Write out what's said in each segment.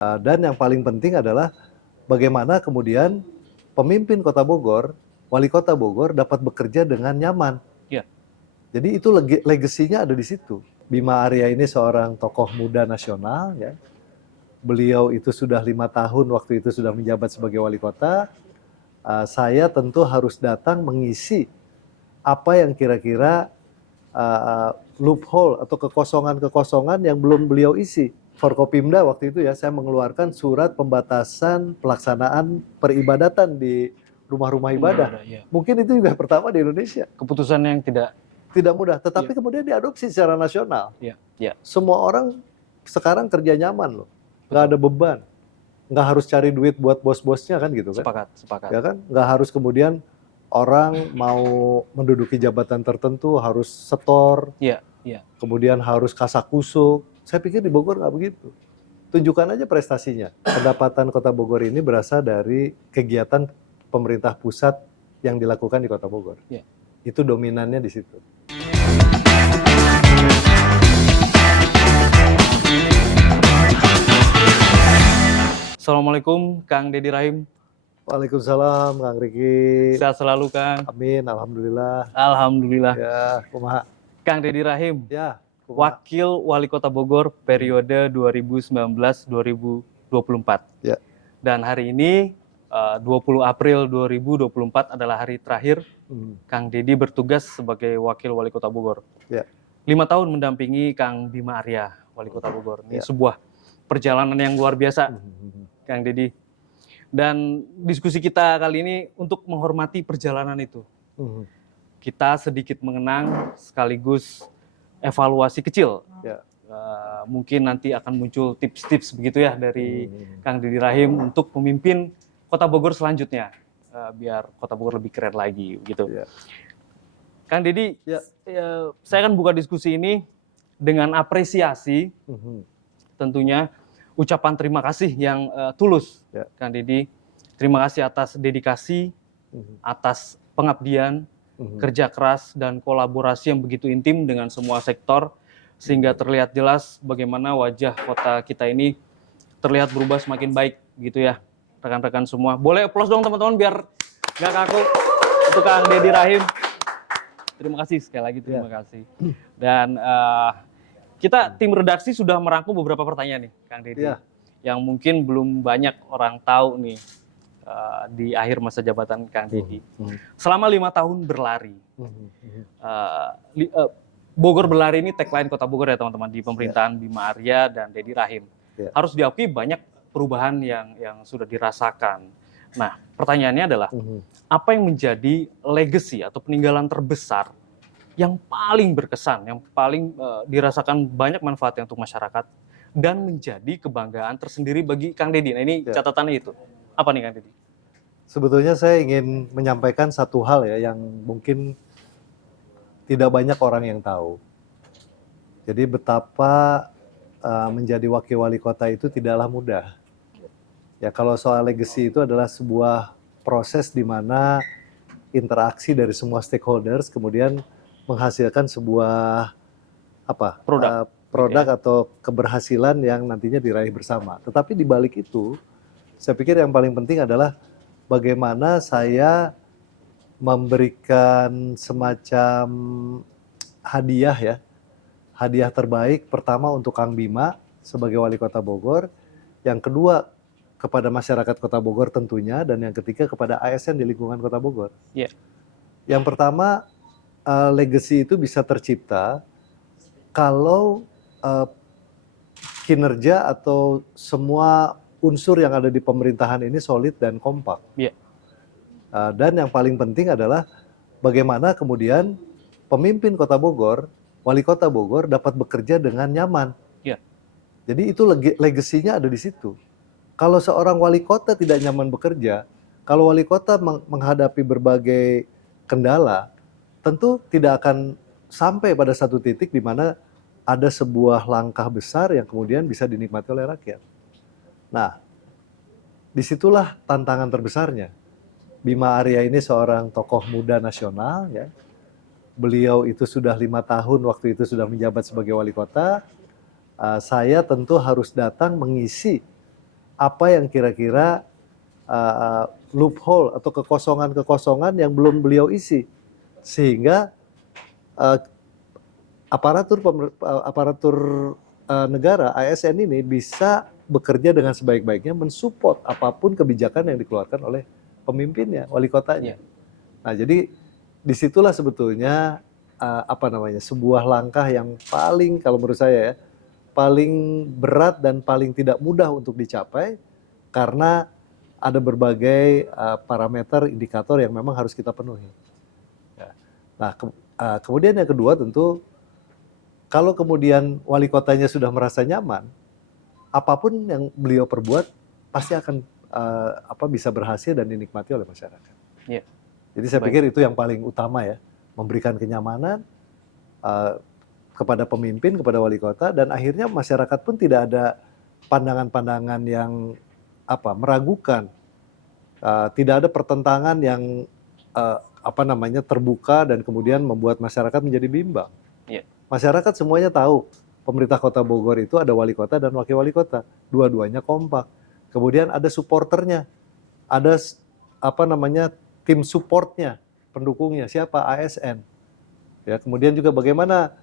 Dan yang paling penting adalah bagaimana kemudian pemimpin Kota Bogor, wali Kota Bogor dapat bekerja dengan nyaman. Ya. Jadi itu legasinya ada di situ. Bima Arya ini seorang tokoh muda nasional, ya. Beliau itu sudah 5 tahun waktu itu sudah menjabat sebagai wali kota. Saya tentu harus datang mengisi apa yang kira-kira loophole atau kekosongan-kekosongan yang belum beliau isi. Forkopimda waktu itu ya, saya mengeluarkan surat pembatasan pelaksanaan peribadatan di rumah-rumah ibadah. Ya. Mungkin itu juga pertama di Indonesia. Keputusan yang tidak mudah, tetapi kemudian diadopsi secara nasional. Ya. Semua orang sekarang kerja nyaman loh, nggak ada beban, nggak harus cari duit buat bos-bosnya kan gitu kan? Sepakat. Ya kan, nggak harus kemudian orang mau menduduki jabatan tertentu harus setor, ya. Kemudian harus kasakusuk. Saya pikir di Bogor nggak begitu. Tunjukkan aja prestasinya. Pendapatan Kota Bogor ini berasal dari kegiatan pemerintah pusat yang dilakukan di Kota Bogor. Ya. Itu dominannya di situ. Assalamualaikum Kang Deddy Rahim. Waalaikumsalam Kang Riki. Sehat selalu Kang. Amin, alhamdulillah. Alhamdulillah. Ya, kumaha. Kang Deddy Rahim. Ya. Wakil Wali Kota Bogor periode 2019-2024. Ya. Dan hari ini 20 April 2024 adalah hari terakhir Kang Deddy bertugas sebagai Wakil Wali Kota Bogor. Ya. 5 tahun mendampingi Kang Bima Arya, Wali Kota Bogor. Ini ya. sebuah perjalanan yang luar biasa, Kang Deddy. Dan diskusi kita kali ini untuk menghormati perjalanan itu. Kita sedikit mengenang sekaligus evaluasi kecil. Ya. Mungkin nanti akan muncul tips-tips begitu ya dari Kang Deddy Rahim untuk memimpin Kota Bogor selanjutnya, biar Kota Bogor lebih keren lagi gitu. Ya. Kang Deddy, ya. Saya akan buka diskusi ini dengan apresiasi, tentunya ucapan terima kasih yang tulus, ya. Kang Deddy. Terima kasih atas dedikasi, atas pengabdian, kerja keras dan kolaborasi yang begitu intim dengan semua sektor sehingga terlihat jelas bagaimana wajah kota kita ini terlihat berubah semakin baik gitu ya rekan-rekan semua. Boleh applause dong teman-teman biar nggak kaku untuk Kang Deddy Rahim. Terima kasih sekali lagi, terima kasih. Dan kita tim redaksi sudah merangkum beberapa pertanyaan nih Kang Deddy yang mungkin belum banyak orang tahu nih. Di akhir masa jabatan Kang Deddy. Selama 5 tahun berlari, Bogor berlari ini tagline Kota Bogor ya teman-teman di pemerintahan Bima Arya dan Deddy Rahim. Harus diakui banyak perubahan yang sudah dirasakan. Nah, pertanyaannya adalah apa yang menjadi legacy atau peninggalan terbesar yang paling berkesan, yang paling dirasakan banyak manfaatnya untuk masyarakat dan menjadi kebanggaan tersendiri bagi Kang Deddy. Nah, ini catatannya itu. Apa nih Kang Deddy? Sebetulnya saya ingin menyampaikan satu hal ya yang mungkin tidak banyak orang yang tahu. Jadi betapa menjadi wakil wali kota itu tidaklah mudah. Ya kalau soal legacy itu adalah sebuah proses di mana interaksi dari semua stakeholders kemudian menghasilkan sebuah produk atau keberhasilan yang nantinya diraih bersama. Tetapi di balik itu saya pikir yang paling penting adalah bagaimana saya memberikan semacam hadiah ya. Hadiah terbaik pertama untuk Kang Bima sebagai wali kota Bogor. Yang kedua kepada masyarakat kota Bogor tentunya. Dan yang ketiga kepada ASN di lingkungan kota Bogor. Yang pertama legacy itu bisa tercipta kalau kinerja atau semua unsur yang ada di pemerintahan ini solid dan kompak. Dan yang paling penting adalah bagaimana kemudian pemimpin Kota Bogor, wali Kota Bogor dapat bekerja dengan nyaman. Jadi itu legasinya ada di situ. Kalau seorang wali kota tidak nyaman bekerja, kalau wali kota menghadapi berbagai kendala, tentu tidak akan sampai pada satu titik di mana ada sebuah langkah besar yang kemudian bisa dinikmati oleh rakyat. Nah, disitulah tantangan terbesarnya. Bima Arya ini seorang tokoh muda nasional, ya. Beliau itu sudah 5 tahun waktu itu sudah menjabat sebagai wali kota. Saya tentu harus datang mengisi apa yang kira-kira loophole atau kekosongan-kekosongan yang belum beliau isi, sehingga aparatur negara ASN ini bisa bekerja dengan sebaik-baiknya mensupport apapun kebijakan yang dikeluarkan oleh pemimpinnya, wali kotanya. Nah, jadi disitulah sebetulnya sebuah langkah yang paling, kalau menurut saya ya, paling berat dan paling tidak mudah untuk dicapai, karena ada berbagai parameter indikator yang memang harus kita penuhi. Nah, kemudian yang kedua tentu, kalau kemudian wali kotanya sudah merasa nyaman, apapun yang beliau perbuat pasti akan bisa berhasil dan dinikmati oleh masyarakat. Yeah. Jadi saya pikir itu yang paling utama ya, memberikan kenyamanan kepada pemimpin, kepada wali kota, dan akhirnya masyarakat pun tidak ada pandangan-pandangan yang meragukan, tidak ada pertentangan yang terbuka dan kemudian membuat masyarakat menjadi bimbang. Yeah. Masyarakat semuanya tahu pemerintah Kota Bogor itu ada wali kota dan wakil wali kota, dua-duanya kompak. Kemudian ada supporternya, ada tim supportnya, pendukungnya, siapa? ASN. Ya, kemudian juga bagaimana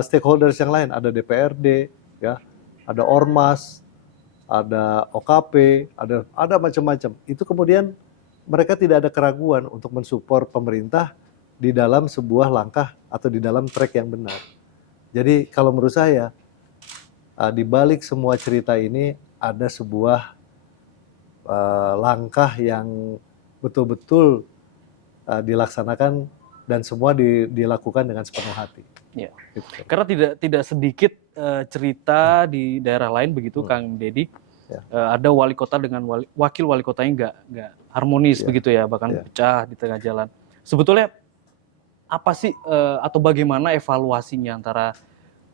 stakeholders yang lain, ada DPRD, ya, ada Ormas, ada OKP, ada macam-macam. Itu kemudian mereka tidak ada keraguan untuk mensupport pemerintah di dalam sebuah langkah atau di dalam track yang benar. Jadi kalau menurut saya, di balik semua cerita ini ada sebuah langkah yang betul-betul dilaksanakan dan semua dilakukan dengan sepenuh hati. Ya. Gitu. Karena tidak sedikit cerita di daerah lain begitu, Kang Deddy. Ya. Ada wali kota dengan wakil wali kotanya nggak harmonis begitu ya, bahkan pecah di tengah jalan. Sebetulnya apa sih atau bagaimana evaluasinya antara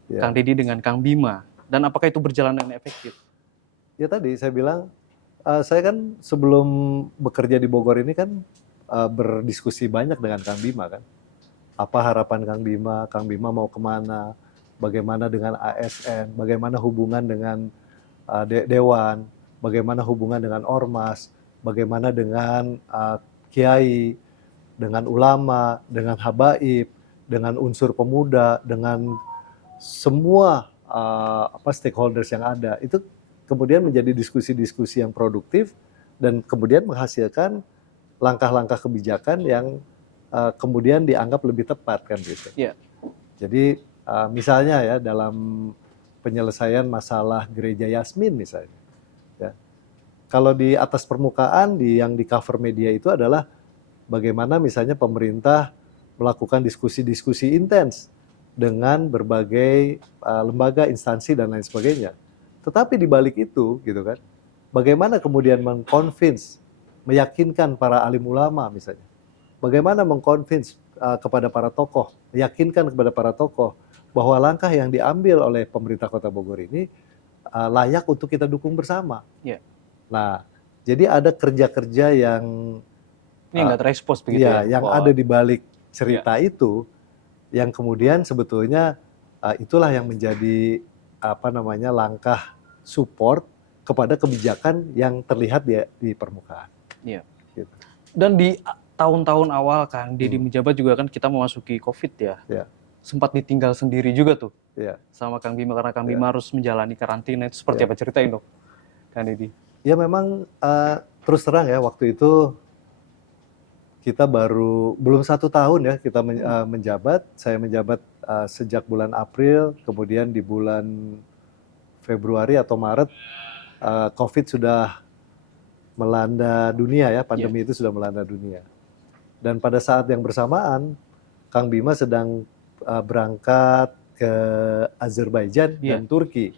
Kang Deddy dengan Kang Bima, dan apakah itu berjalan dengan efektif? Ya tadi saya bilang, saya kan sebelum bekerja di Bogor ini kan berdiskusi banyak dengan Kang Bima kan. Apa harapan Kang Bima mau kemana, bagaimana dengan ASN, bagaimana hubungan dengan Dewan, bagaimana hubungan dengan Ormas, bagaimana dengan Kiai, dengan ulama, dengan habaib, dengan unsur pemuda, dengan semua stakeholders yang ada. Itu kemudian menjadi diskusi-diskusi yang produktif dan kemudian menghasilkan langkah-langkah kebijakan yang kemudian dianggap lebih tepat kan gitu. Yeah. Jadi misalnya ya dalam penyelesaian masalah gereja Yasmin misalnya, ya. Kalau di atas permukaan yang di cover media itu adalah bagaimana misalnya pemerintah melakukan diskusi-diskusi intens dengan berbagai lembaga, instansi dan lain sebagainya. Tetapi di balik itu, gitu kan, bagaimana kemudian mengconvince, meyakinkan para alim ulama misalnya, bagaimana mengconvince kepada para tokoh, meyakinkan kepada para tokoh bahwa langkah yang diambil oleh pemerintah Kota Bogor ini layak untuk kita dukung bersama. Yeah. Nah, jadi ada kerja-kerja yang ini nggak terekspos begitu ya? Yang ada di balik cerita itu, yang kemudian sebetulnya itulah yang menjadi langkah support kepada kebijakan yang terlihat di permukaan. Iya. Gitu. Dan di tahun-tahun awal Kang Deddy menjabat juga kan kita memasuki COVID ya. Yeah. Sempat ditinggal sendiri juga tuh. Yeah. Sama Kang Bima, karena Kang Bima harus menjalani karantina. Itu seperti apa, ceritain dong Kang Deddy? Ya memang terus terang ya, waktu itu kita belum 1 tahun ya kita menjabat. Saya menjabat sejak bulan April, kemudian di bulan Februari atau Maret COVID sudah melanda dunia ya, pandemi itu sudah melanda dunia. Dan pada saat yang bersamaan, Kang Bima sedang berangkat ke Azerbaijan dan Turki.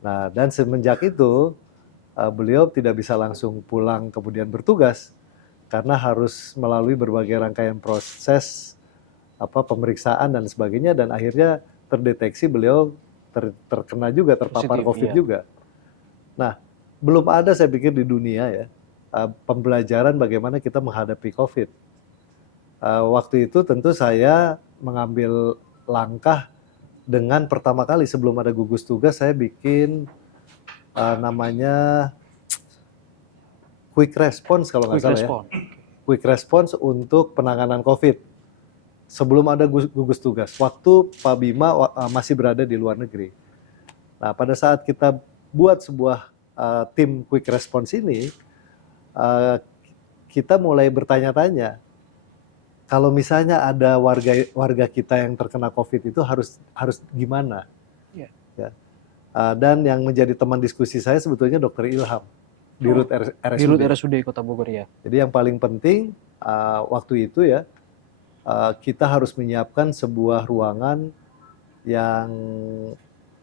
Nah, dan semenjak itu beliau tidak bisa langsung pulang kemudian bertugas karena harus melalui berbagai rangkaian proses pemeriksaan dan sebagainya, dan akhirnya terdeteksi beliau terkena juga, terpapar COVID juga. Nah, belum ada saya pikir di dunia ya pembelajaran bagaimana kita menghadapi COVID. Waktu itu tentu saya mengambil langkah dengan pertama kali sebelum ada gugus tugas, saya bikin namanya quick response kalau nggak Quick salah respon. ya. Quick response untuk penanganan COVID. Sebelum ada gugus tugas, waktu Pak Bima masih berada di luar negeri. Nah, pada saat kita buat sebuah tim quick response ini, kita mulai bertanya-tanya, kalau misalnya ada warga kita yang terkena COVID itu harus gimana? Yeah. Ya. Dan yang menjadi teman diskusi saya sebetulnya Dr. Ilham di RUT RSUD. Di RUT RSUD Kota Bogor ya. Jadi yang paling penting waktu itu ya, kita harus menyiapkan sebuah ruangan yang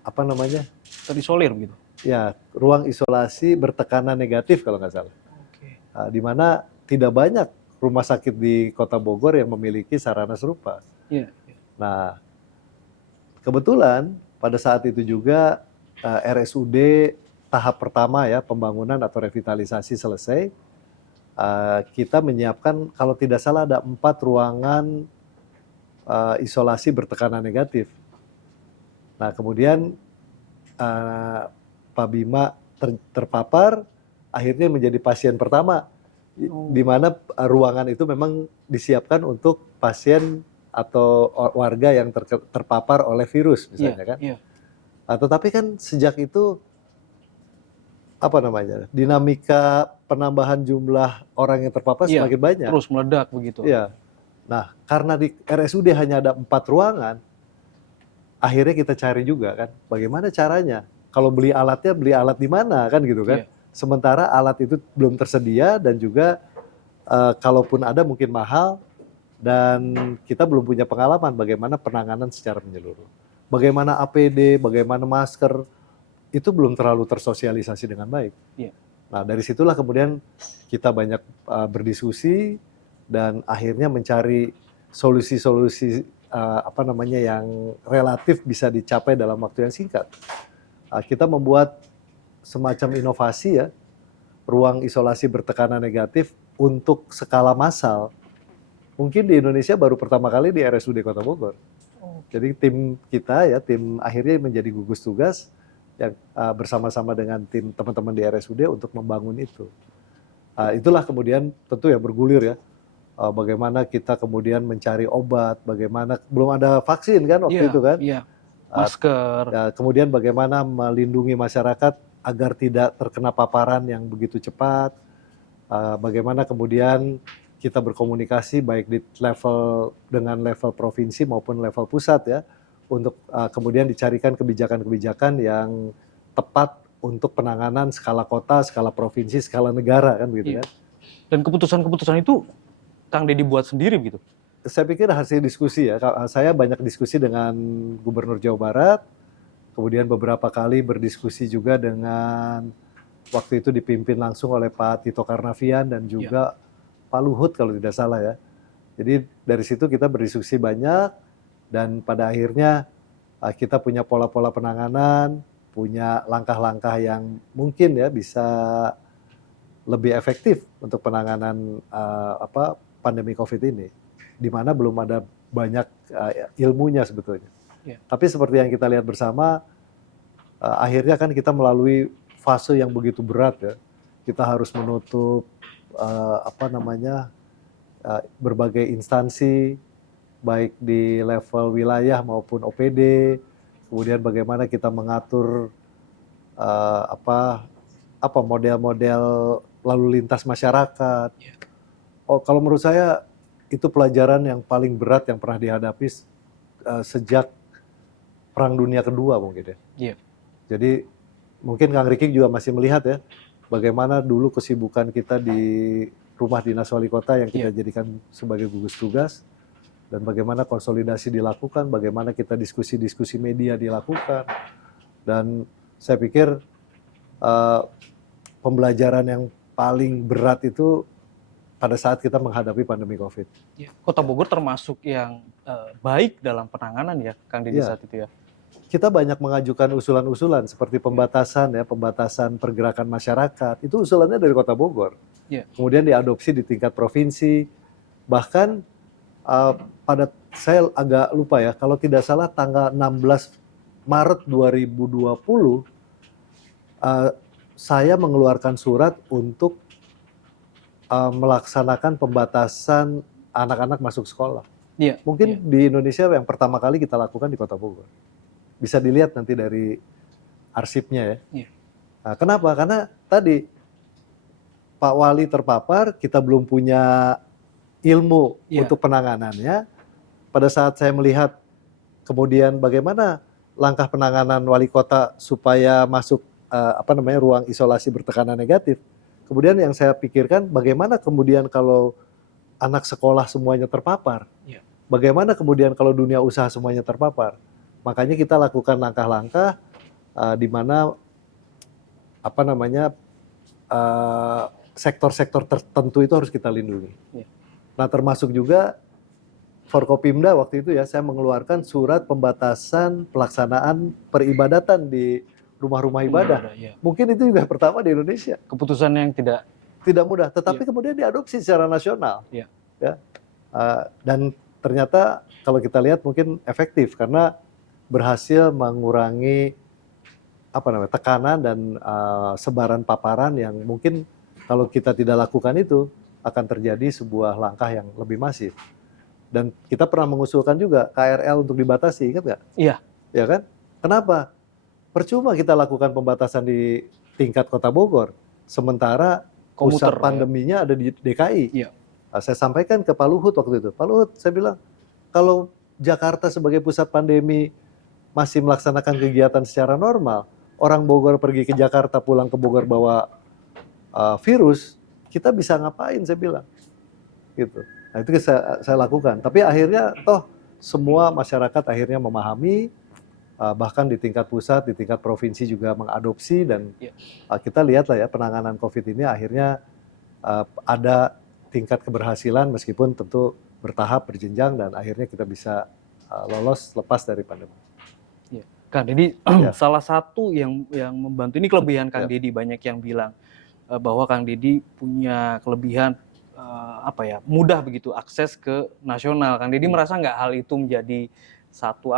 apa namanya? Terisolir gitu. Ya, ruang isolasi bertekanan negatif kalau nggak salah. Okay. Di mana tidak banyak rumah sakit di Kota Bogor yang memiliki sarana serupa. Yeah. Nah, kebetulan pada saat itu juga RSUD tahap pertama ya, pembangunan atau revitalisasi selesai. Kita menyiapkan, kalau tidak salah ada 4 ruangan isolasi bertekanan negatif. Nah, kemudian Pak Bima terpapar, akhirnya menjadi pasien pertama, di mana ruangan itu memang disiapkan untuk pasien atau warga yang terpapar oleh virus misalnya kan. Yeah. Tetapi kan sejak itu apa namanya, dinamika penambahan jumlah orang yang terpapar semakin banyak. Terus meledak begitu. Iya. Nah, karena di RSUD hanya ada 4 ruangan, akhirnya kita cari juga kan, bagaimana caranya? Kalau beli alatnya, beli alat di mana kan gitu kan? Sementara alat itu belum tersedia dan juga kalaupun ada mungkin mahal dan kita belum punya pengalaman bagaimana penanganan secara menyeluruh. Bagaimana APD, bagaimana masker, itu belum terlalu tersosialisasi dengan baik. Nah, dari situlah kemudian kita banyak berdiskusi dan akhirnya mencari solusi-solusi apa namanya yang relatif bisa dicapai dalam waktu yang singkat. Kita membuat semacam inovasi ya, ruang isolasi bertekanan negatif untuk skala massal. Mungkin di Indonesia baru pertama kali di RSUD Kota Bogor. Jadi tim kita ya, tim akhirnya menjadi gugus tugas yang bersama-sama dengan tim teman-teman di RSUD untuk membangun itu. Itulah kemudian tentu yang bergulir ya, bagaimana kita kemudian mencari obat, bagaimana belum ada vaksin kan waktu itu kan, masker. Kemudian bagaimana melindungi masyarakat agar tidak terkena paparan yang begitu cepat, bagaimana kemudian kita berkomunikasi baik di dengan level provinsi maupun level pusat ya, untuk kemudian dicarikan kebijakan-kebijakan yang tepat untuk penanganan skala kota, skala provinsi, skala negara kan begitu kan. Dan keputusan-keputusan itu Kang Deddy buat sendiri gitu? Saya pikir hasil diskusi ya. Saya banyak diskusi dengan Gubernur Jawa Barat, kemudian beberapa kali berdiskusi juga dengan, waktu itu dipimpin langsung oleh Pak Tito Karnavian dan juga Pak Luhut kalau tidak salah ya. Jadi dari situ kita berdiskusi banyak dan pada akhirnya kita punya pola-pola penanganan, punya langkah-langkah yang mungkin ya bisa lebih efektif untuk penanganan pandemi COVID ini, di mana belum ada banyak ilmunya sebetulnya. Tapi seperti yang kita lihat bersama, akhirnya kan kita melalui fase yang begitu berat ya. Kita harus menutup berbagai instansi, baik di level wilayah maupun OPD, kemudian bagaimana kita mengatur model-model lalu lintas masyarakat. Kalau menurut saya itu pelajaran yang paling berat yang pernah dihadapi sejak Perang Dunia Kedua mungkin ya. Jadi mungkin Kang Riki juga masih melihat ya, bagaimana dulu kesibukan kita di rumah dinas wali kota yang kita jadikan sebagai gugus tugas, dan bagaimana konsolidasi dilakukan, bagaimana kita diskusi-diskusi media dilakukan, dan saya pikir pembelajaran yang paling berat itu pada saat kita menghadapi pandemi COVID. Kota Bogor termasuk yang baik dalam penanganan ya, Kang Deddy saat itu ya. Kita banyak mengajukan usulan-usulan seperti pembatasan pergerakan masyarakat. Itu usulannya dari Kota Bogor. Kemudian diadopsi di tingkat provinsi. Bahkan saya agak lupa ya, kalau tidak salah tanggal 16 Maret 2020 saya mengeluarkan surat untuk melaksanakan pembatasan anak-anak masuk sekolah. Mungkin di Indonesia yang pertama kali kita lakukan di Kota Bogor. Bisa dilihat nanti dari arsipnya ya. Nah, kenapa? Karena tadi Pak Wali terpapar, kita belum punya ilmu untuk penanganannya. Pada saat saya melihat kemudian bagaimana langkah penanganan wali kota supaya masuk ruang isolasi bertekanan negatif. Kemudian yang saya pikirkan bagaimana kemudian kalau anak sekolah semuanya terpapar. Bagaimana kemudian kalau dunia usaha semuanya terpapar. Makanya kita lakukan langkah-langkah di mana sektor-sektor tertentu itu harus kita lindungi. Nah, termasuk juga Forkopimda waktu itu ya, saya mengeluarkan surat pembatasan pelaksanaan peribadatan di rumah-rumah ibadah. Mungkin itu juga pertama di Indonesia. Keputusan yang tidak mudah, tetapi kemudian diadopsi secara nasional. Ya. Dan ternyata kalau kita lihat mungkin efektif karena berhasil mengurangi tekanan dan sebaran paparan yang mungkin kalau kita tidak lakukan itu akan terjadi sebuah langkah yang lebih masif. Dan kita pernah mengusulkan juga KRL untuk dibatasi, ingat nggak? Iya. Ya kan? Kenapa? Percuma kita lakukan pembatasan di tingkat Kota Bogor, sementara pusat pandeminya ada di DKI. Nah, saya sampaikan ke Pak Luhut waktu itu. Pak Luhut, saya bilang, kalau Jakarta sebagai pusat pandemi masih melaksanakan kegiatan secara normal, orang Bogor pergi ke Jakarta, pulang ke Bogor bawa virus, kita bisa ngapain, saya bilang. Gitu. Nah, itu saya lakukan. Tapi akhirnya toh semua masyarakat akhirnya memahami, bahkan di tingkat pusat, di tingkat provinsi juga mengadopsi dan kita lihat lah ya penanganan COVID ini akhirnya ada tingkat keberhasilan meskipun tentu bertahap, berjenjang dan akhirnya kita bisa lolos lepas dari pandemi. Kang Deddy, salah satu yang membantu ini kelebihan Kang Deddy, banyak yang bilang bahwa Kang Deddy punya kelebihan mudah begitu akses ke nasional. Kang Deddy merasa nggak hal itu menjadi satu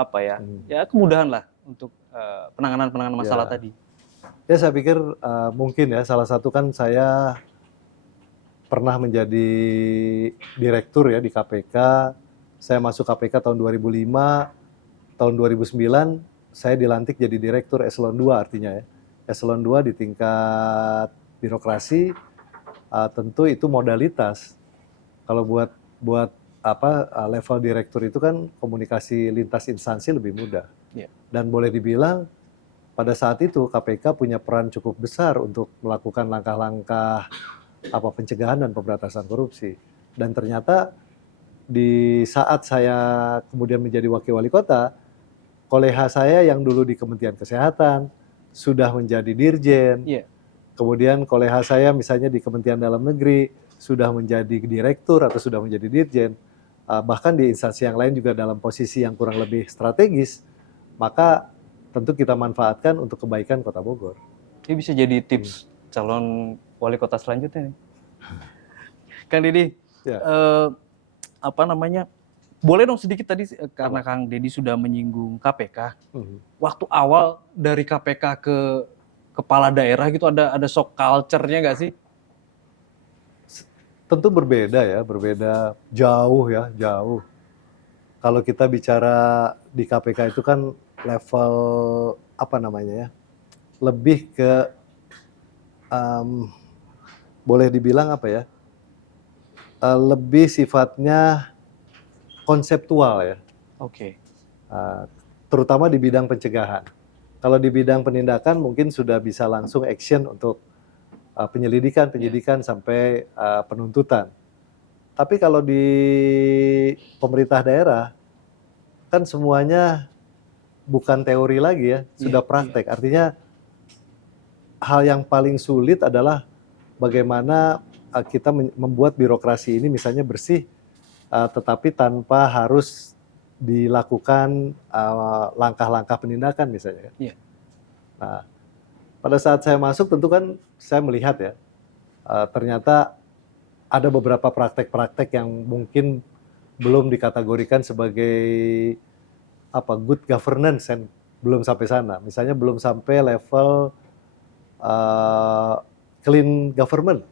kemudahan lah untuk penanganan masalah tadi? Ya saya pikir mungkin ya, salah satu kan saya pernah menjadi direktur ya di KPK. Saya masuk KPK tahun 2005, tahun 2009 saya dilantik jadi direktur eselon 2 artinya ya. Eselon 2 di tingkat birokrasi. Tentu itu modalitas. Kalau buat level direktur itu kan komunikasi lintas instansi lebih mudah. Dan boleh dibilang pada saat itu KPK punya peran cukup besar untuk melakukan langkah-langkah pencegahan dan pemberantasan korupsi. Dan ternyata di saat saya kemudian menjadi wakil wali kota, kolega saya yang dulu di Kementerian Kesehatan sudah menjadi dirjen. Kemudian kolega saya misalnya di Kementerian Dalam Negeri sudah menjadi direktur atau sudah menjadi dirjen, bahkan di instansi yang lain juga dalam posisi yang kurang lebih strategis, maka tentu kita manfaatkan untuk kebaikan Kota Bogor. Ini bisa jadi tips calon wali kota selanjutnya nih. Kang Deddy, boleh dong sedikit tadi karena Kang Deddy sudah menyinggung KPK. Waktu awal dari KPK ke kepala daerah gitu ada shock culture-nya nggak sih? Tentu berbeda ya, berbeda jauh. Kalau kita bicara di KPK itu kan level lebih ke boleh dibilang lebih sifatnya konseptual ya. Terutama di bidang pencegahan. Kalau di bidang penindakan mungkin sudah bisa langsung action untuk penyidikan sampai penuntutan. Tapi kalau di pemerintah daerah kan semuanya bukan teori lagi ya, sudah praktek. Artinya hal yang paling sulit adalah bagaimana kita membuat birokrasi ini misalnya bersih, tetapi tanpa harus dilakukan langkah-langkah penindakan misalnya. Nah, pada saat saya masuk tentu kan saya melihat ya, ternyata ada beberapa praktek-praktek yang mungkin belum dikategorikan sebagai good governance, belum sampai sana. Misalnya belum sampai level clean government.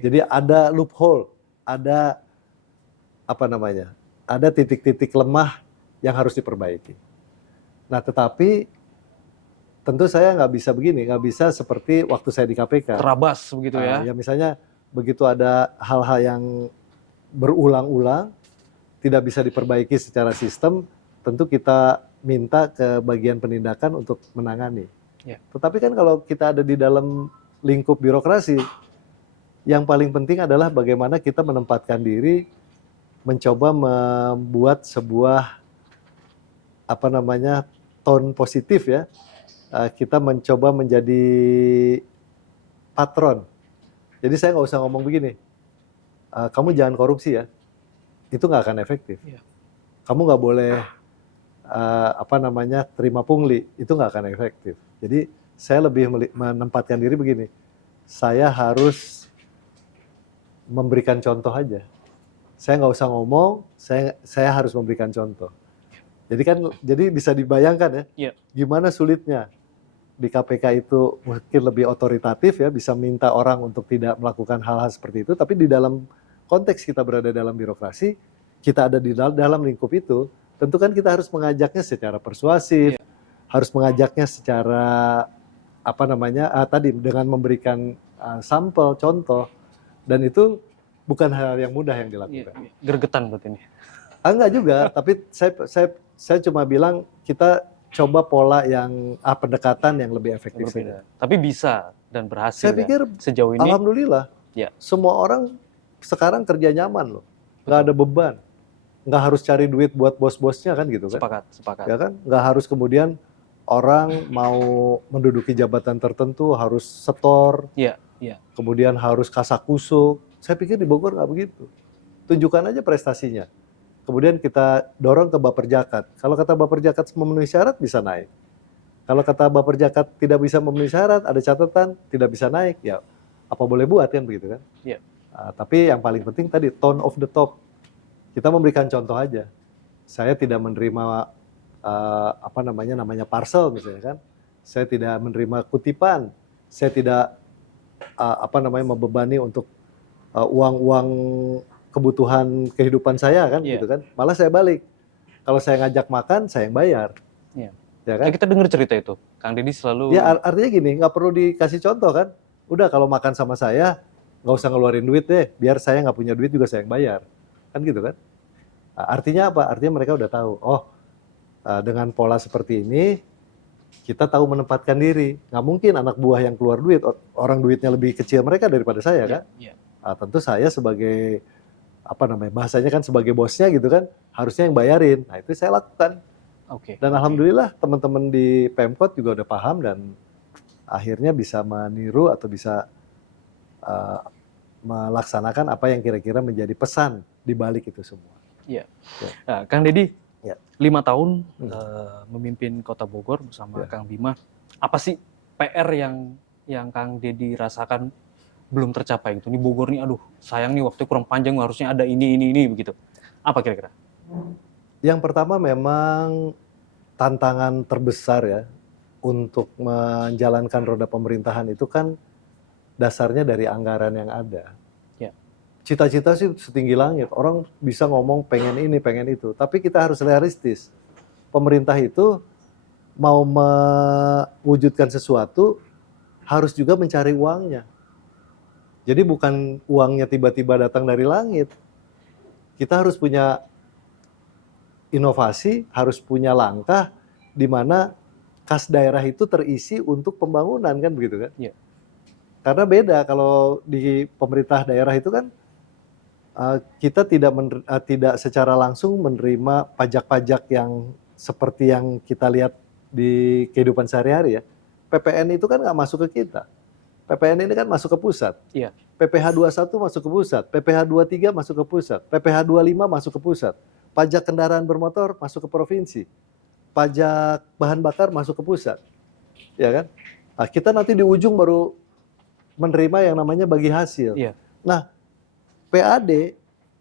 Jadi ada loophole, ada apa namanya, ada titik-titik lemah yang harus diperbaiki. Nah, tetapi tentu saya nggak bisa begini, nggak bisa seperti waktu saya di KPK. Terabas begitu ya? Ya misalnya begitu ada hal-hal yang berulang-ulang, tidak bisa diperbaiki secara sistem, tentu kita minta ke bagian penindakan untuk menangani. Ya. Tetapi kan kalau kita ada di dalam lingkup birokrasi, yang paling penting adalah bagaimana kita menempatkan diri, mencoba membuat sebuah apa namanya tone positif ya. Kita mencoba menjadi patron. Jadi saya nggak usah ngomong begini, kamu jangan korupsi ya, itu nggak akan efektif. Ya. Kamu nggak boleh apa namanya terima pungli, itu nggak akan efektif. Jadi saya lebih menempatkan diri begini, saya harus memberikan contoh aja. Saya nggak usah ngomong, saya harus memberikan contoh. Jadi bisa dibayangkan ya, gimana sulitnya di KPK itu mungkin lebih otoritatif ya, bisa minta orang untuk tidak melakukan hal-hal seperti itu, tapi di dalam konteks kita berada dalam birokrasi, kita ada di dalam lingkup itu, tentu kan kita harus mengajaknya secara persuasif, harus mengajaknya secara apa namanya tadi dengan memberikan sampel, contoh, dan itu bukan hal yang mudah yang dilakukan. Gergetan buat ini. Enggak juga, tapi saya cuma bilang kita coba pola yang pendekatan yang lebih efektif. Tapi bisa dan berhasil. Saya pikir sejauh ini. Alhamdulillah. Ya. Semua orang sekarang kerja nyaman loh, nggak ada beban, nggak harus cari duit buat bos-bosnya kan gitu kan. Sepakat. Ya kan, nggak harus kemudian orang mau menduduki jabatan tertentu harus setor. Iya. Kemudian harus kasakusuk. Saya pikir di Bogor nggak begitu. Tunjukkan aja prestasinya. Kemudian kita dorong ke Baperjakat. Kalau kata Baperjakat memenuhi syarat bisa naik. Kalau kata Baperjakat tidak bisa memenuhi syarat, ada catatan tidak bisa naik, ya apa boleh buat kan begitu kan? Iya. Tapi yang paling penting tadi tone of the top. Kita memberikan contoh aja. Saya tidak menerima apa namanya parcel misalnya kan. Saya tidak menerima kutipan. Saya tidak membebani untuk uang-uang kebutuhan kehidupan saya kan gitu kan. Malah saya balik. Kalau saya ngajak makan, saya yang bayar. Iya. Ya kan? Kita dengar cerita itu. Kang Deddy selalu. Ya artinya gini, nggak perlu dikasih contoh kan. Udah kalau makan sama saya, nggak usah ngeluarin duit deh. Biar saya nggak punya duit juga saya yang bayar. Kan gitu kan. Artinya apa? Artinya mereka udah tahu. Oh, dengan pola seperti ini, kita tahu menempatkan diri. Nggak mungkin anak buah yang keluar duit, orang duitnya lebih kecil mereka daripada saya kan. Tentu saya sebagai bahasanya kan sebagai bosnya gitu kan, harusnya yang bayarin. Nah itu saya lakukan. Dan alhamdulillah teman-teman di Pemkot juga udah paham dan akhirnya bisa meniru atau bisa melaksanakan apa yang kira-kira menjadi pesan di balik itu semua. Iya. Nah, Kang Deddy, 5 tahun memimpin Kota Bogor bersama Kang Bima. Apa sih PR yang Kang Deddy rasakan belum tercapai gitu? Ini Bogor nih, aduh sayang nih waktu kurang panjang, harusnya ada ini begitu. Apa kira-kira? Yang pertama memang tantangan terbesar ya untuk menjalankan roda pemerintahan itu kan dasarnya dari anggaran yang ada. Cita-cita sih setinggi langit, orang bisa ngomong pengen ini, pengen itu, tapi kita harus realistis. Pemerintah itu mau mewujudkan sesuatu harus juga mencari uangnya. Jadi bukan uangnya tiba-tiba datang dari langit. Kita harus punya inovasi, harus punya langkah di mana kas daerah itu terisi untuk pembangunan kan begitu kan? Iya. Karena beda kalau di pemerintah daerah itu kan kita tidak secara langsung menerima pajak-pajak yang seperti yang kita lihat di kehidupan sehari-hari ya. PPN itu kan nggak masuk ke kita. PPN ini kan masuk ke pusat. Iya. PPh 21 masuk ke pusat, PPh 23 masuk ke pusat, PPh 25 masuk ke pusat. Pajak kendaraan bermotor masuk ke provinsi. Pajak bahan bakar masuk ke pusat. Ya kan? Nah, kita nanti di ujung baru menerima yang namanya bagi hasil. Iya. Nah, PAD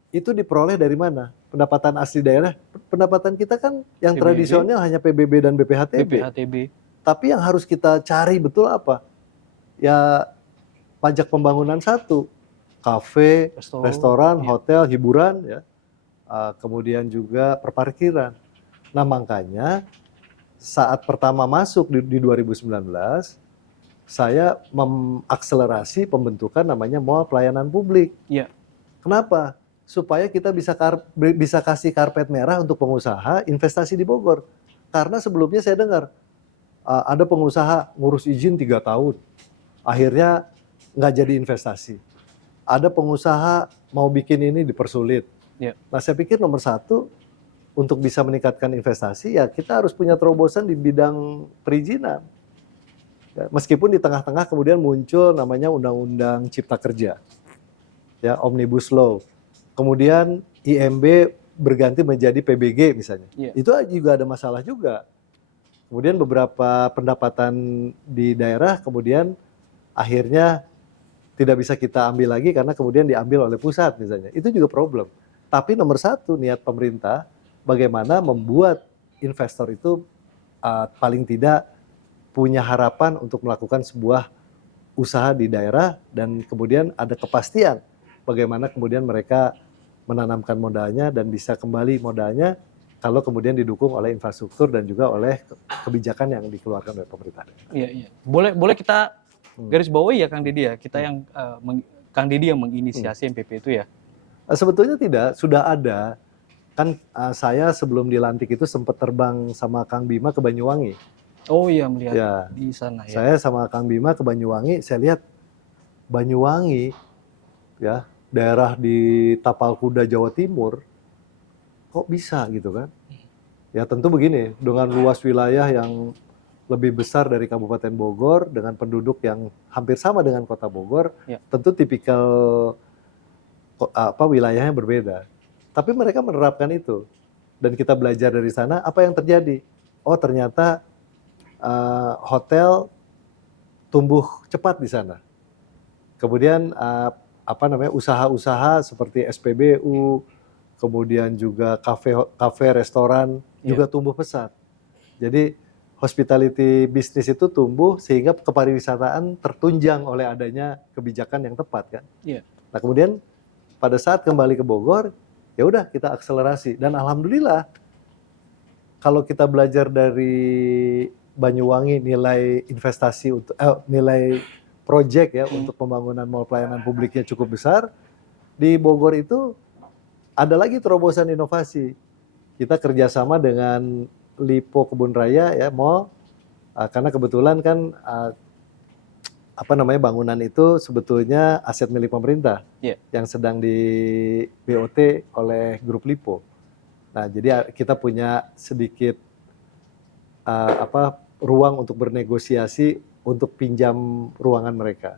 itu diperoleh dari mana? Pendapatan asli daerah. Pendapatan kita kan yang PBB. Tradisional hanya PBB dan BPHTB. BPHTB. Tapi yang harus kita cari betul apa? Ya pajak pembangunan satu, kafe, restoran, hotel, hiburan, ya, kemudian juga perparkiran. Nah makanya saat pertama masuk di 2019, saya mengakselerasi pembentukan namanya Mall Pelayanan Publik. Iya. Kenapa? Supaya kita bisa kasih karpet merah untuk pengusaha investasi di Bogor. Karena sebelumnya saya dengar ada pengusaha ngurus izin 3 tahun, akhirnya nggak jadi investasi. Ada pengusaha mau bikin ini dipersulit. Ya. Nah saya pikir nomor satu untuk bisa meningkatkan investasi ya kita harus punya terobosan di bidang perizinan. Ya, meskipun di tengah-tengah kemudian muncul namanya Undang-Undang Cipta Kerja, ya Omnibus Law. Kemudian IMB berganti menjadi PBG misalnya. Ya. Itu juga ada masalah juga. Kemudian beberapa pendapatan di daerah kemudian akhirnya tidak bisa kita ambil lagi karena kemudian diambil oleh pusat misalnya. Itu juga problem. Tapi nomor satu niat pemerintah bagaimana membuat investor itu paling tidak punya harapan untuk melakukan sebuah usaha di daerah dan kemudian ada kepastian bagaimana kemudian mereka menanamkan modalnya dan bisa kembali modalnya kalau kemudian didukung oleh infrastruktur dan juga oleh kebijakan yang dikeluarkan oleh pemerintah. Iya. Boleh kita garis bawahi ya Kang Deddy ya, kita yang Kang Deddy yang menginisiasi MPP itu ya? Sebetulnya tidak, sudah ada. Kan saya sebelum dilantik itu sempat terbang sama Kang Bima ke Banyuwangi. Oh iya, melihat Ya, di sana ya. saya sama Kang Bima ke Banyuwangi, saya lihat Banyuwangi, ya daerah di Tapal Kuda Jawa Timur, kok bisa gitu kan? Ya tentu begini, dengan luas wilayah yang lebih besar dari Kabupaten Bogor, dengan penduduk yang hampir sama dengan Kota Bogor, Ya. tentu tipikal wilayahnya berbeda. Tapi mereka menerapkan itu, dan kita belajar dari sana apa yang terjadi. Oh ternyata hotel tumbuh cepat di sana. Kemudian usaha-usaha seperti SPBU, kemudian juga kafe, restoran juga tumbuh pesat. Jadi hospitality bisnis itu tumbuh sehingga kepariwisataan tertunjang oleh adanya kebijakan yang tepat kan. Iya. Nah kemudian pada saat kembali ke Bogor, ya udah kita akselerasi dan alhamdulillah kalau kita belajar dari Banyuwangi nilai investasi untuk nilai proyek ya untuk pembangunan mall pelayanan publiknya cukup besar. Di Bogor itu ada lagi terobosan inovasi. Kita kerjasama dengan Lipo Kebun Raya ya mall karena kebetulan kan bangunan itu sebetulnya aset milik pemerintah yang sedang di BOT oleh grup Lipo. Nah jadi kita punya sedikit ruang untuk bernegosiasi untuk pinjam ruangan mereka.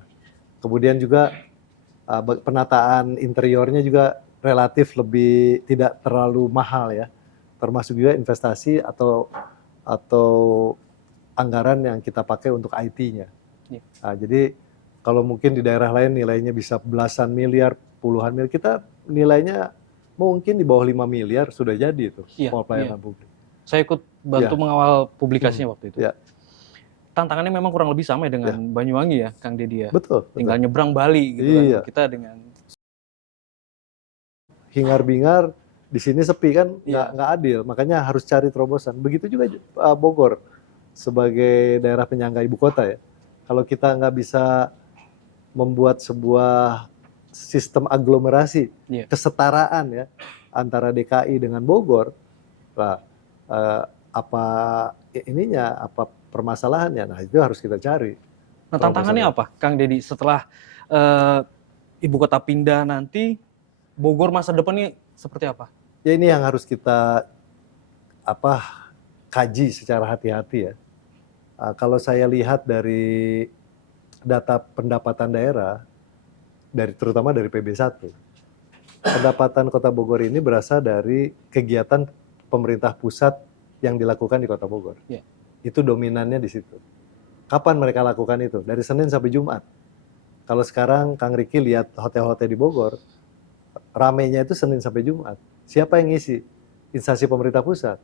Kemudian juga penataan interiornya juga relatif lebih tidak terlalu mahal ya. Termasuk juga investasi atau anggaran yang kita pakai untuk IT-nya. Nah, jadi kalau mungkin di daerah lain nilainya bisa belasan miliar, puluhan miliar, kita nilainya mungkin di bawah 5 miliar sudah jadi itu mall pelayanan publik. Saya ikut bantu mengawal publikasinya waktu itu. Ya. Tantangannya memang kurang lebih sama dengan Banyuwangi ya, Kang Deddy ya. Betul. Tinggal nyebrang Bali gitu kan. Kita dengan hingar-bingar di sini sepi kan, nggak adil. Makanya harus cari terobosan. Begitu juga Bogor sebagai daerah penyangga ibu kota ya. Kalau kita nggak bisa membuat sebuah sistem aglomerasi, kesetaraan ya antara DKI dengan Bogor, apa permasalahannya? Nah itu harus kita cari. Nah tantangannya apa, Kang Deddy? Setelah ibu kota pindah nanti, Bogor masa depannya seperti apa? Ya ini yang harus kita kaji secara hati-hati ya. Kalau saya lihat dari data pendapatan daerah, terutama dari PB1, pendapatan Kota Bogor ini berasal dari kegiatan pemerintah pusat yang dilakukan di Kota Bogor. Itu dominannya di situ. Kapan mereka lakukan itu? Dari Senin sampai Jumat. Kalau sekarang Kang Riki lihat hotel-hotel di Bogor, ramenya itu Senin sampai Jumat. Siapa yang ngisi? Instansi pemerintah pusat.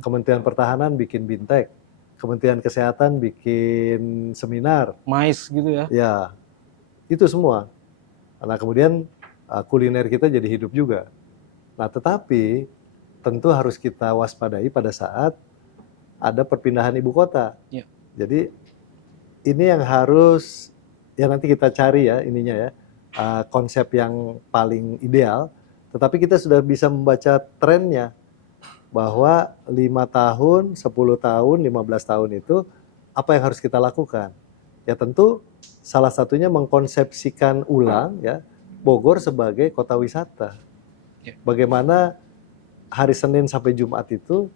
Kementerian Pertahanan bikin bintek. Kementerian Kesehatan bikin seminar. Mais gitu ya. Ya, itu semua. Nah kemudian kuliner kita jadi hidup juga. Nah tetapi tentu harus kita waspadai pada saat ada perpindahan ibu kota. Ya. Jadi ini yang harus ya nanti kita cari ya ininya ya konsep yang paling ideal. Tetapi kita sudah bisa membaca trennya bahwa 5 tahun, 10 tahun, 15 tahun itu apa yang harus kita lakukan? Ya tentu salah satunya mengkonsepsikan ulang ya Bogor sebagai kota wisata. Bagaimana hari Senin sampai Jumat itu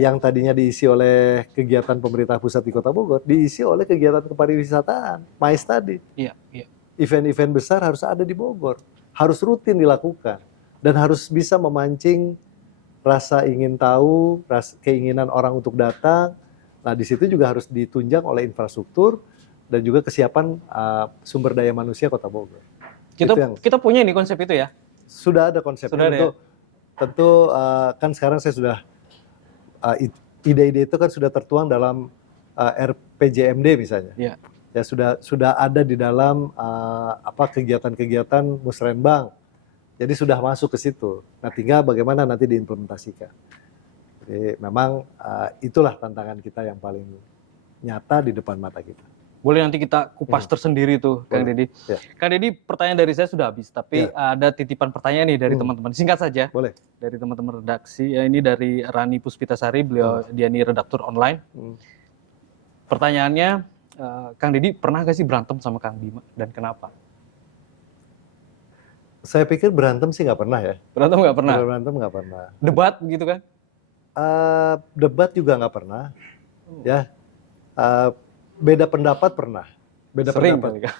yang tadinya diisi oleh kegiatan pemerintah pusat di Kota Bogor diisi oleh kegiatan kepariwisataan, MAIS tadi. Iya, iya. Event-event besar harus ada di Bogor, harus rutin dilakukan dan harus bisa memancing rasa ingin tahu, keinginan orang untuk datang. Nah, di situ juga harus ditunjang oleh infrastruktur dan juga kesiapan sumber daya manusia Kota Bogor. Kita punya ini konsep itu ya? Sudah ada konsepnya. Tentu kan sekarang saya sudah ide-ide itu kan sudah tertuang dalam RPJMD misalnya. Ya. Ya sudah ada di dalam kegiatan-kegiatan Musrenbang. Jadi sudah masuk ke situ. Nah, tinggal bagaimana nanti diimplementasikan. Jadi memang itulah tantangan kita yang paling nyata di depan mata kita. Boleh nanti kita kupas tersendiri tuh, Kang Deddy. Ya. Kang Deddy, pertanyaan dari saya sudah habis, tapi ada titipan pertanyaaan nih dari teman-teman. Singkat saja. Boleh. Dari teman-teman redaksi. Ini dari Rani Puspitasari, beliau dia ini redaktur online. Pertanyaannya, Kang Deddy pernah nggak sih berantem sama Kang Bima dan kenapa? Saya pikir berantem sih nggak pernah ya. Berantem nggak pernah? Berantem nggak pernah. Debat gitu kan? Debat juga nggak pernah. Ya. Beda pendapat pernah. Beda sering pendapat.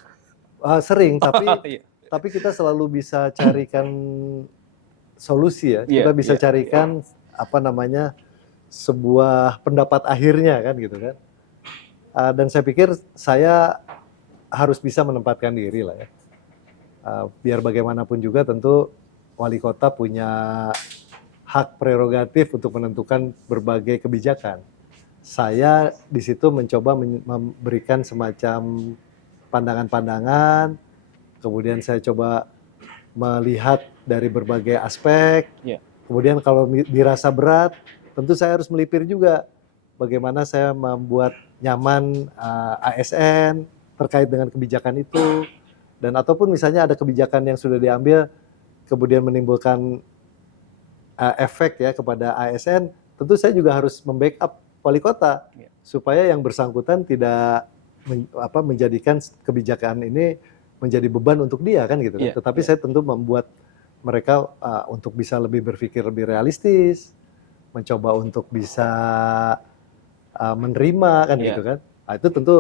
Sering, tapi kita selalu bisa carikan solusi ya. Kita bisa carikan sebuah pendapat akhirnya kan gitu kan. Dan saya pikir saya harus bisa menempatkan diri lah ya. Biar bagaimanapun juga tentu wali kota punya hak prerogatif untuk menentukan berbagai kebijakan. Saya di situ mencoba memberikan semacam pandangan-pandangan, kemudian saya coba melihat dari berbagai aspek. Kemudian kalau dirasa berat, tentu saya harus melipir juga bagaimana saya membuat nyaman ASN terkait dengan kebijakan itu. Dan ataupun misalnya ada kebijakan yang sudah diambil kemudian menimbulkan efek ya kepada ASN, tentu saya juga harus membackup wali kota supaya yang bersangkutan tidak menjadikan kebijakan ini menjadi beban untuk dia kan gitu. Tetapi saya tentu membuat mereka untuk bisa lebih berpikir lebih realistis, mencoba untuk bisa menerima kan gitu kan. Nah, itu tentu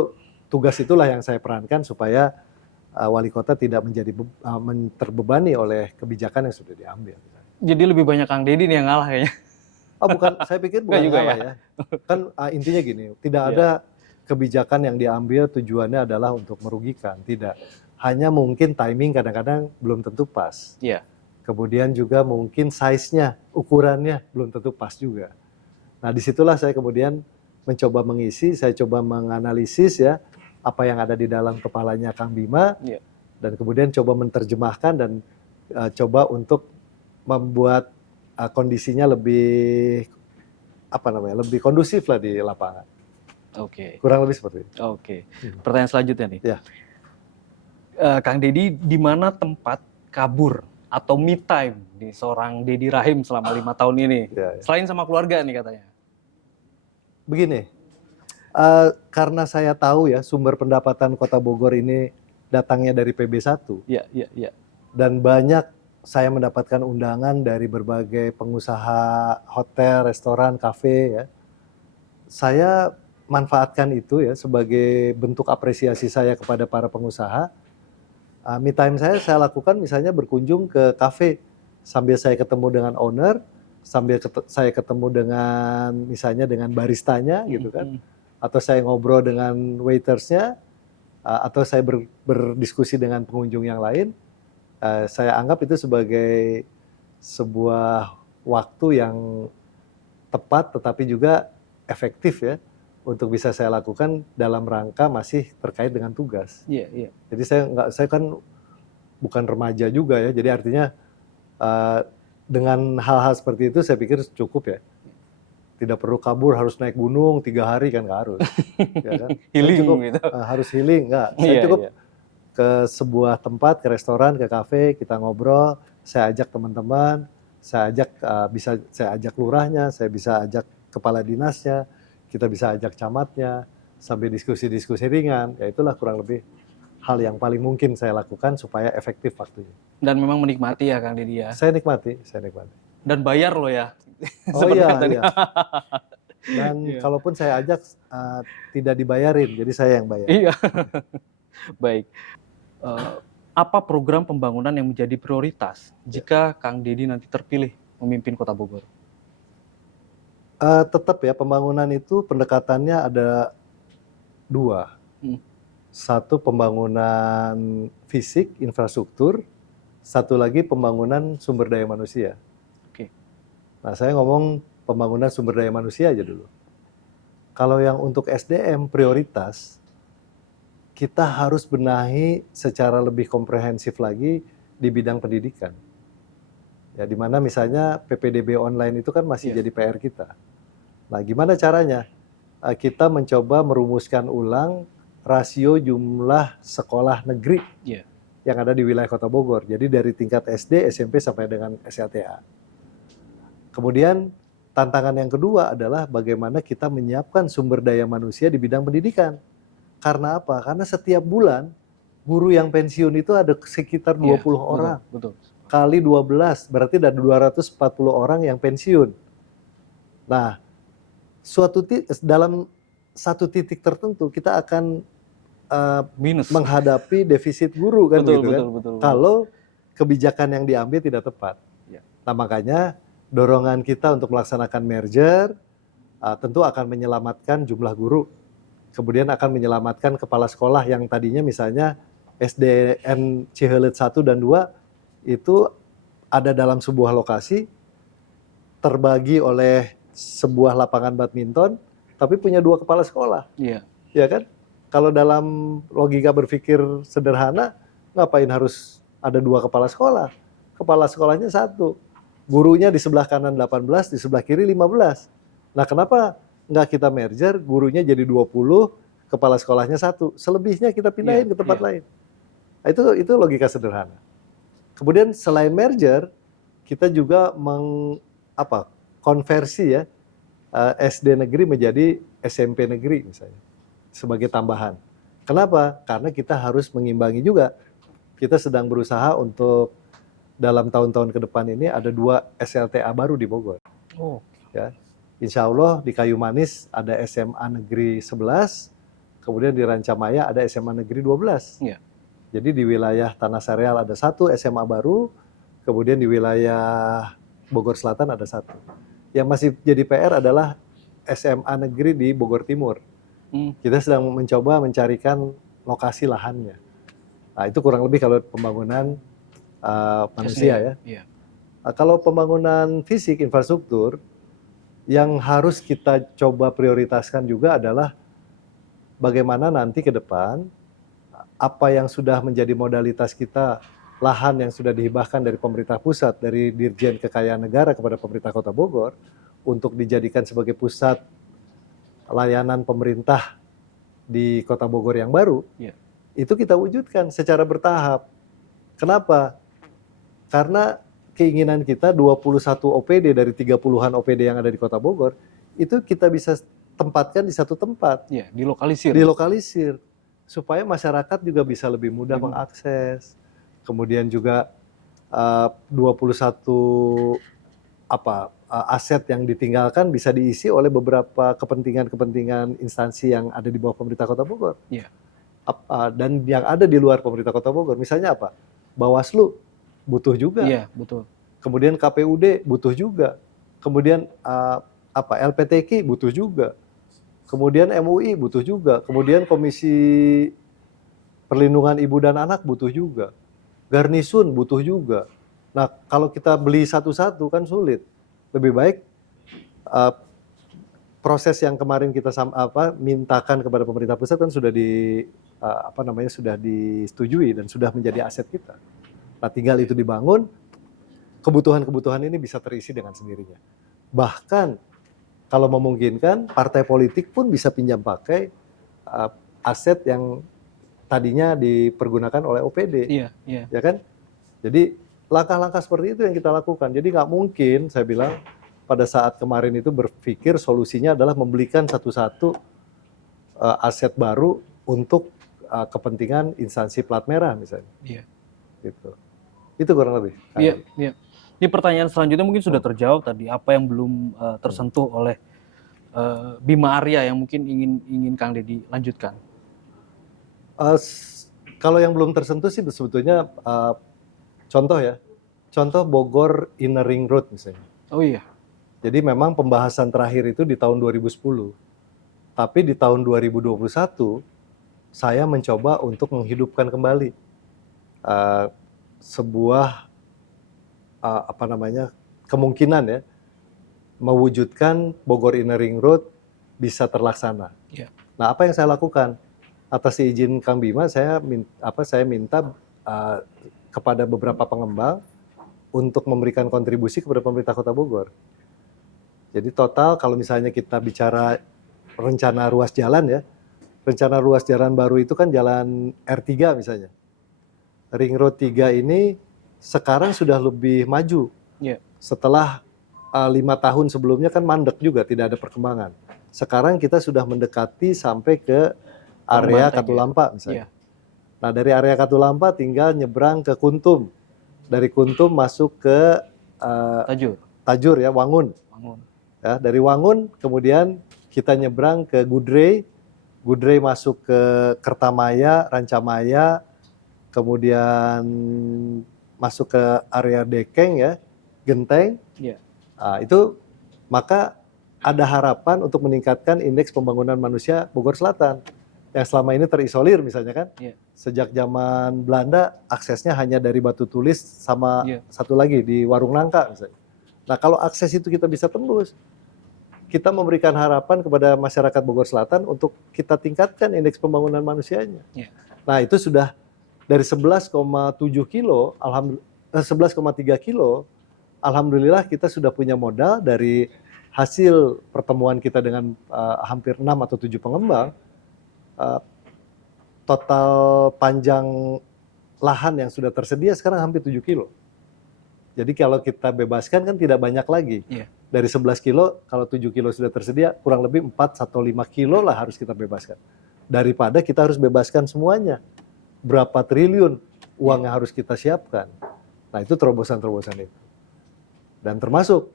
tugas itulah yang saya perankan supaya wali kota tidak menjadi terbebani oleh kebijakan yang sudah diambil. Jadi lebih banyak Kang Deddy nih yang ngalah kayaknya. Oh bukan, saya pikir bukan ngalah ya. Kan intinya gini, tidak ada kebijakan yang diambil tujuannya adalah untuk merugikan, tidak. Hanya mungkin timing kadang-kadang belum tentu pas. Kemudian juga mungkin size-nya, ukurannya belum tentu pas juga. Nah disitulah saya kemudian mencoba mengisi, saya coba menganalisis ya apa yang ada di dalam kepalanya Kang Bima, dan kemudian coba menerjemahkan dan coba untuk membuat kondisinya lebih lebih kondusif lah di lapangan. Kurang lebih seperti itu. Pertanyaan selanjutnya nih. Kang Deddy, di mana tempat kabur atau me time di seorang Deddy Rahim selama 5 tahun ini? Selain sama keluarga nih katanya. Begini, karena saya tahu ya sumber pendapatan Kota Bogor ini datangnya dari PB1. Dan banyak saya mendapatkan undangan dari berbagai pengusaha hotel, restoran, kafe ya. Saya manfaatkan itu ya sebagai bentuk apresiasi saya kepada para pengusaha. Me time saya lakukan misalnya berkunjung ke kafe sambil saya ketemu dengan owner, sambil saya ketemu dengan misalnya dengan baristanya gitu kan. Atau saya ngobrol dengan waitersnya, atau saya berdiskusi dengan pengunjung yang lain. Saya anggap itu sebagai sebuah waktu yang tepat tetapi juga efektif ya untuk bisa saya lakukan dalam rangka masih terkait dengan tugas. Jadi saya kan bukan remaja juga ya, jadi artinya dengan hal-hal seperti itu saya pikir cukup ya. Tidak perlu kabur harus naik gunung 3 hari kan nggak harus. Ya kan? Healing cukup, gitu. Harus healing nggak. Saya cukup ke sebuah tempat, ke restoran, ke kafe, kita ngobrol. Saya ajak teman-teman, bisa saya ajak lurahnya, saya bisa ajak kepala dinasnya, kita bisa ajak camatnya, sampai diskusi-diskusi ringan. Ya itulah kurang lebih hal yang paling mungkin saya lakukan supaya efektif waktunya. Dan memang menikmati ya Kang Deddy ya. Saya nikmati. Dan bayar loh ya. Oh iya. Dan kalaupun saya ajak tidak dibayarin, jadi saya yang bayar. Iya. Baik. Apa program pembangunan yang menjadi prioritas jika Kang Deddy nanti terpilih memimpin Kota Bogor? Tetap ya, pembangunan itu pendekatannya ada 2. Satu pembangunan fisik, infrastruktur, satu lagi pembangunan sumber daya manusia. Nah, saya ngomong pembangunan sumber daya manusia aja dulu. Kalau yang untuk SDM prioritas, kita harus benahi secara lebih komprehensif lagi di bidang pendidikan. Ya, di mana misalnya PPDB online itu kan masih jadi PR kita. Nah, gimana caranya? Kita mencoba merumuskan ulang rasio jumlah sekolah negeri yang ada di wilayah Kota Bogor. Jadi dari tingkat SD, SMP sampai dengan SLTA. Kemudian tantangan yang kedua adalah bagaimana kita menyiapkan sumber daya manusia di bidang pendidikan. Karena apa? Karena setiap bulan guru yang pensiun itu ada sekitar 20 orang. Betul. Kali 12, berarti ada 240 orang yang pensiun. Nah, dalam satu titik tertentu kita akan minus, menghadapi defisit guru kan betul, gitu kan. Betul. Kalau kebijakan yang diambil tidak tepat. Nah, makanya dorongan kita untuk melaksanakan merger tentu akan menyelamatkan jumlah guru. Kemudian akan menyelamatkan kepala sekolah yang tadinya misalnya SDN Cihelet 1 dan 2 itu ada dalam sebuah lokasi, terbagi oleh sebuah lapangan badminton, tapi punya 2 kepala sekolah. Ya kan? Kalau dalam logika berpikir sederhana, ngapain harus ada 2 kepala sekolah? Kepala sekolahnya 1. Gurunya di sebelah kanan 18, di sebelah kiri 15. Nah, kenapa nggak kita merger, gurunya jadi 20, kepala sekolahnya 1. Selebihnya kita pindahin ke tempat lain. Nah, itu logika sederhana. Kemudian selain merger, kita juga konversi ya SD negeri menjadi SMP negeri misalnya sebagai tambahan. Kenapa? Karena kita harus mengimbangi juga. Kita sedang berusaha untuk dalam tahun-tahun ke depan ini ada 2 SLTA baru di Bogor. Ya. Insya Allah di Kayu Manis ada SMA Negeri 11, kemudian di Rancamaya ada SMA Negeri 12. Jadi di wilayah Tanah Sareal ada 1 SMA baru, kemudian di wilayah Bogor Selatan ada 1. Yang masih jadi PR adalah SMA Negeri di Bogor Timur. Kita sedang mencoba mencarikan lokasi lahannya. Nah, itu kurang lebih kalau pembangunan manusia ya. Kalau pembangunan fisik, infrastruktur, yang harus kita coba prioritaskan juga adalah bagaimana nanti ke depan apa yang sudah menjadi modalitas kita, lahan yang sudah dihibahkan dari pemerintah pusat, dari Dirjen Kekayaan Negara kepada pemerintah Kota Bogor untuk dijadikan sebagai pusat layanan pemerintah di Kota Bogor yang baru, itu kita wujudkan secara bertahap. Kenapa? Karena keinginan kita 21 OPD dari 30-an OPD yang ada di Kota Bogor, itu kita bisa tempatkan di satu tempat. Dilokalisir. Supaya masyarakat juga bisa lebih mudah mengakses. Kemudian juga 21 aset yang ditinggalkan bisa diisi oleh beberapa kepentingan instansi yang ada di bawah pemerintah Kota Bogor. Dan yang ada di luar pemerintah Kota Bogor, misalnya apa? Bawaslu butuh juga. Kemudian KPUD butuh juga. Kemudian LPTK butuh juga. Kemudian MUI butuh juga. Kemudian Komisi Perlindungan Ibu dan Anak butuh juga. Garnisun butuh juga. Nah, kalau kita beli satu-satu kan sulit. Lebih baik proses yang kemarin kita mintakan kepada pemerintah pusat kan sudah sudah disetujui dan sudah menjadi aset kita. Nah, tinggal itu dibangun, kebutuhan-kebutuhan ini bisa terisi dengan sendirinya. Bahkan kalau memungkinkan, partai politik pun bisa pinjam pakai aset yang tadinya dipergunakan oleh OPD, ya kan? Jadi langkah-langkah seperti itu yang kita lakukan. Jadi nggak mungkin, saya bilang, pada saat kemarin itu berpikir solusinya adalah membelikan satu-satu aset baru untuk kepentingan instansi plat merah misalnya. Iya. Gitu. Itu kurang lebih. Iya, iya. Ini pertanyaan selanjutnya mungkin sudah terjawab tadi. Apa yang belum tersentuh oleh Bima Arya yang mungkin ingin Kang Deddy lanjutkan? Kalau yang belum tersentuh sih sebetulnya contoh Bogor Inner Ring Road misalnya. Oh iya. Jadi memang pembahasan terakhir itu di tahun 2010. Tapi di tahun 2021 saya mencoba untuk menghidupkan kembali sebuah kemungkinan ya mewujudkan Bogor Inner Ring Road bisa terlaksana. Yeah. Nah, apa yang saya lakukan atas izin Kang Bima, saya minta kepada beberapa pengembang untuk memberikan kontribusi kepada pemerintah Kota Bogor. Jadi total kalau misalnya kita bicara rencana ruas jalan ya, rencana ruas jalan baru itu kan jalan R3 misalnya. Ring Road 3 ini sekarang sudah lebih maju. Yeah. Setelah 5 tahun sebelumnya kan mandek juga, tidak ada perkembangan. Sekarang kita sudah mendekati sampai ke area Katulampa misalnya. Yeah. Nah, dari area Katulampa tinggal nyebrang ke Kuntum. Dari Kuntum masuk ke Tajur ya, Wangun. Ya, dari Wangun kemudian kita nyebrang ke Gudrei masuk ke Kertamaya, Rancamaya, kemudian masuk ke area Dekeng ya, Genteng. Yeah. Nah, itu maka ada harapan untuk meningkatkan indeks pembangunan manusia Bogor Selatan yang selama ini terisolir misalnya kan. Yeah. Sejak zaman Belanda aksesnya hanya dari Batu Tulis sama satu lagi di Warung Nangka misalnya. Nah, kalau akses itu kita bisa tembus, kita memberikan harapan kepada masyarakat Bogor Selatan untuk kita tingkatkan indeks pembangunan manusianya. Yeah. Nah, itu sudah dari 11,7 kilo, 11,3 kilo, alhamdulillah kita sudah punya modal dari hasil pertemuan kita dengan hampir 6 atau 7 pengembang. Total panjang lahan yang sudah tersedia sekarang hampir 7 kilo. Jadi kalau kita bebaskan kan tidak banyak lagi. Yeah. Dari 11 kilo, kalau 7 kilo sudah tersedia, kurang lebih 4 atau 5 kilo lah harus kita bebaskan. Daripada kita harus bebaskan semuanya. Berapa triliun uang yang harus kita siapkan. Nah, itu terobosan-terobosan itu. Dan termasuk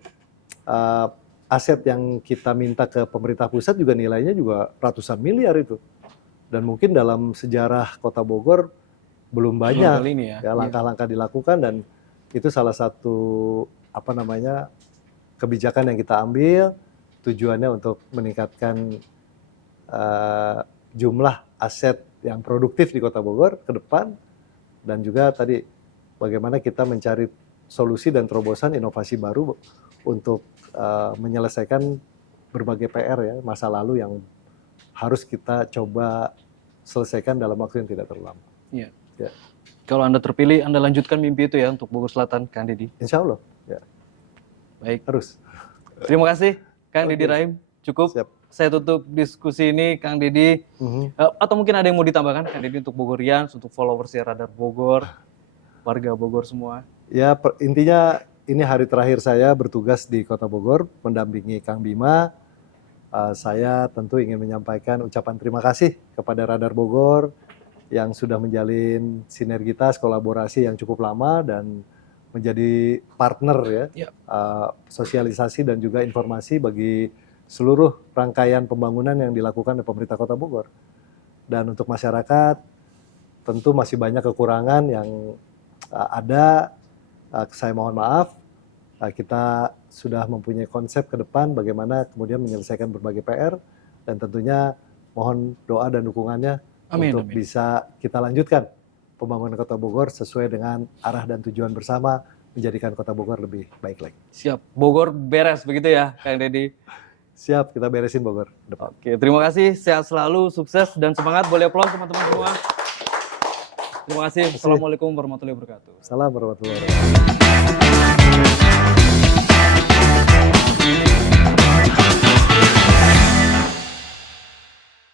aset yang kita minta ke pemerintah pusat juga nilainya juga ratusan miliar itu. Dan mungkin dalam sejarah Kota Bogor belum banyak langkah-langkah dilakukan, dan itu salah satu kebijakan yang kita ambil, tujuannya untuk meningkatkan jumlah aset yang produktif di Kota Bogor ke depan, dan juga tadi bagaimana kita mencari solusi dan terobosan inovasi baru untuk menyelesaikan berbagai PR ya masa lalu yang harus kita coba selesaikan dalam waktu yang tidak terlalu lama. Iya. Ya. Kalau Anda terpilih, Anda lanjutkan mimpi itu ya untuk Bogor Selatan, Kang Deddy. Insya Allah. Ya. Baik. Terus. Terima kasih, Kang Deddy Rahim. Cukup. Siap. Saya tutup diskusi ini, Kang Deddy. Atau mungkin ada yang mau ditambahkan, Kang Deddy, untuk Bogorians, untuk followersnya Radar Bogor, warga Bogor semua. Ya, intinya ini hari terakhir saya bertugas di Kota Bogor, mendampingi Kang Bima. Saya tentu ingin menyampaikan ucapan terima kasih kepada Radar Bogor yang sudah menjalin sinergitas, kolaborasi yang cukup lama dan menjadi partner ya. Sosialisasi dan juga informasi bagi seluruh rangkaian pembangunan yang dilakukan oleh pemerintah Kota Bogor. Dan untuk masyarakat, tentu masih banyak kekurangan yang ada. Saya mohon maaf. Kita sudah mempunyai konsep ke depan bagaimana kemudian menyelesaikan berbagai PR, dan tentunya mohon doa dan dukungannya untuk bisa kita lanjutkan pembangunan Kota Bogor sesuai dengan arah dan tujuan bersama menjadikan Kota Bogor lebih baik lagi. Siap, Bogor beres begitu ya, Kang Deddy. Siap, kita beresin Bogor depan. Oke, terima kasih. Sehat selalu, sukses, dan semangat. Boleh aplaus teman-teman semua. Terima kasih. Assalamualaikum warahmatullahi wabarakatuh. Salam warahmatullahi wabarakatuh.